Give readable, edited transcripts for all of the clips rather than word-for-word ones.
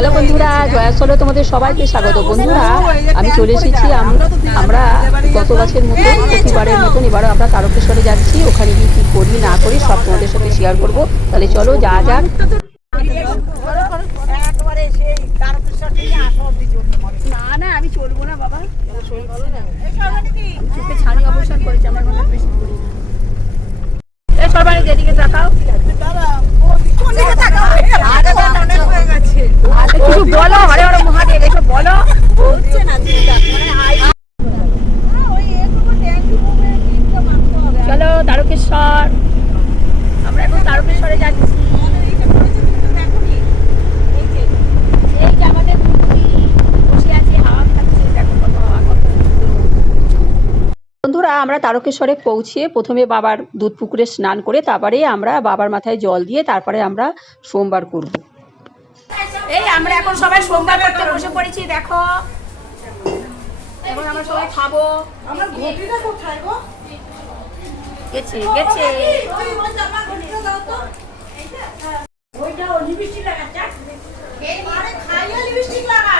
Hello বন্ধুরা, জয়াসলে তোমাদের সবাইকে স্বাগত। বন্ধুরা, আমি চলে এসেছি। আমরা গত বছরের মতো প্রতিবারের মতন এবারও আমরা তারকেশ্বরে যাচ্ছি। ওখানে গিয়ে কী করি না করি সব তোমাদের সাথে শেয়ার করব। তাহলে চলো যা যাক। না না, আমি চলবো না বাবা, চোখে ছানি অবসান করেছে আমার মনে হয়, বেশি করি। এই সবাই যেদিকে তাকাও, কিছু বলো। হরে হরে মহাদেব এসব বলো। চলো তারকেশ্বর, আমরা এখন তারকেশ্বরে যাচ্ছি। এই যে আমাদের বসে আছে, হাওয়া খাচ্ছে, দেখো কত হাওয়া, কত বন্ধুরা। আমরা তারকেশ্বরে পৌঁছে প্রথমে বাবার দুধ পুকুরে স্নান করে তারপরে আমরা বাবার মাথায় জল দিয়ে তারপরে আমরা সোমবার করব। এই আমরা এখন সবাই সোমবার করতে বসে পড়েছি, দেখো। এখন আমরা সবাই খাবো। আমার ঘটিটা কোথায় গো? গেছে গেছে। ওইটা লিপস্টিক লাগাচ্ছা? আরে খাইয়া লিপস্টিক লাগা।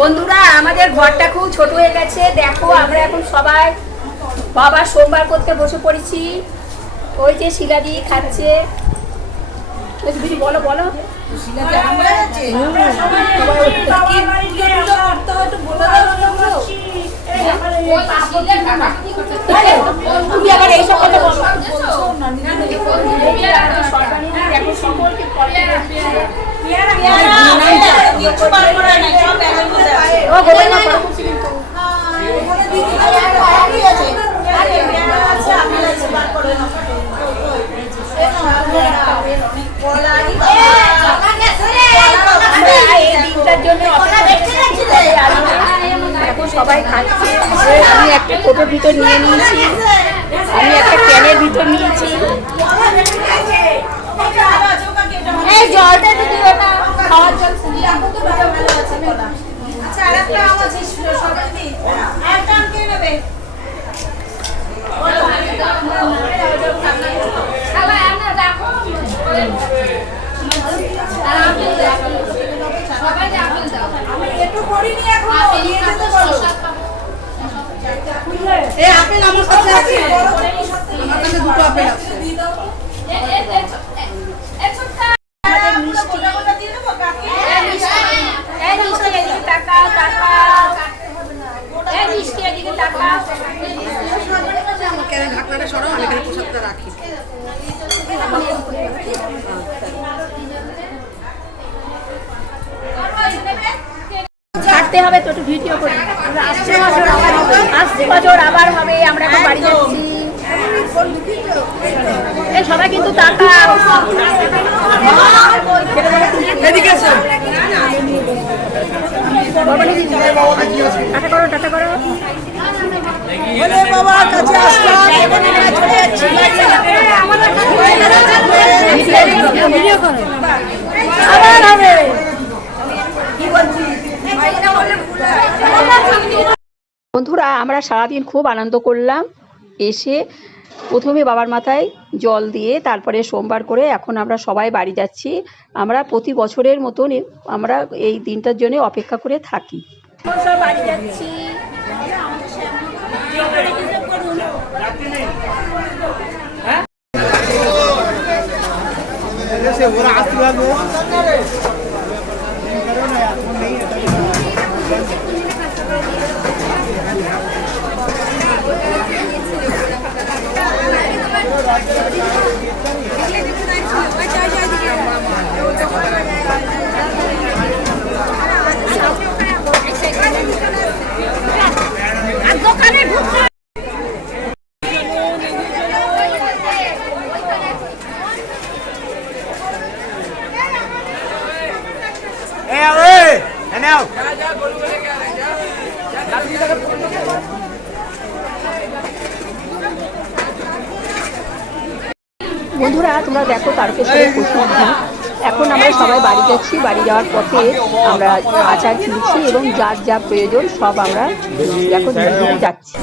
বন্ধুরা, আমাদের ঘরটা খুব ছোট হয়ে গেছে, দেখো। আমরা এখন সবাই বাবা সোমবার করতে বসে পড়েছি। ওই যে শিলাদি খাচ্ছে। বলো বলো। তুমি আবার এইসব কথা বলো। এখন সবাই খাচ্ছে। আমি একটা কোটোর ভিতর নিয়ে নিয়েছি, আমি একটা ক্যানের ভিতর নিয়েছি। এই জলটা দিদি না, খাওয়ার জল আচ্ছা, আরেকটা আছে সবাই দিন। একটা কে নেবে? সবাই আমরা দেখো। আমি একটু করিনি এখন, নিয়ে যেতে বলো। এই আপেল আমার কাছে আছে, আমার কাছে দুটো আপেল আছে। দিয়ে দাও তো। ঢাকনাটা সরাও, আমি এখানে প্রসাদটা রাখি। ছাড়তে হবে তো, একটু ভিডিও করি। আসছে বছর আবার হবে। আমরা এখন বাড়ি যাচ্ছি। সবাই কিন্তু তাকাও, এদিকে এসো। টাটা করো, টাটা করো। বলে বাবা কাছে আসলাম, চলে যাচ্ছি। ভিডিও করো, আবার হবে। কি বলছিস? বন্ধুরা, আমরা সারাদিন খুব আনন্দ করলাম। এসে প্রথমে বাবার মাথায় জল দিয়ে তারপরে সোমবার করে এখন আমরা সবাই বাড়ি যাচ্ছি। আমরা প্রতি বছরের মতন আমরা এই দিনটার জন্য অপেক্ষা করে থাকি। সব বাড়ি যাচ্ছি। বন্ধুরা, তোমরা দেখো তারকেশ্বরের প্রচুর ভিড়। এখন আমরা সবাই বাড়ি যাচ্ছি। বাড়ি যাওয়ার পথে আমরা আচার কিনছি এবং যার যা প্রয়োজন সব আমরা এখন নিয়ে যাচ্ছি।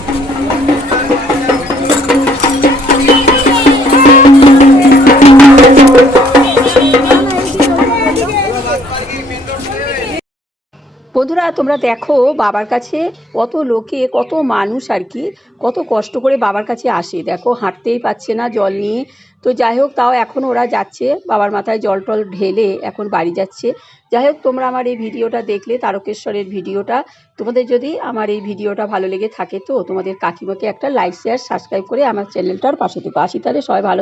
বন্ধুরা তোমরা দেখো বাবার কাছে কত লোকে, কত মানুষ আর কি, কত কষ্ট করে বাবার কাছে আসে। দেখো হাঁটতেই পারছে না জল নিয়ে। তো যাই হোক, তাও এখন ওরা যাচ্ছে বাবার মাথায় জল টল ঢেলে এখন বাড়ি যাচ্ছে। যাই হোক, তোমরা আমার এই ভিডিওটা দেখলে, তারকেশ্বরের ভিডিওটা, তোমাদের যদি আমার এই ভিডিওটা ভালো লেগে থাকে তো তোমাদের কাকিমাকে একটা লাইক শেয়ার সাবস্ক্রাইব করে আমার চ্যানেলটার পাশে থেকো। আসি তাহলে, সবাই ভালো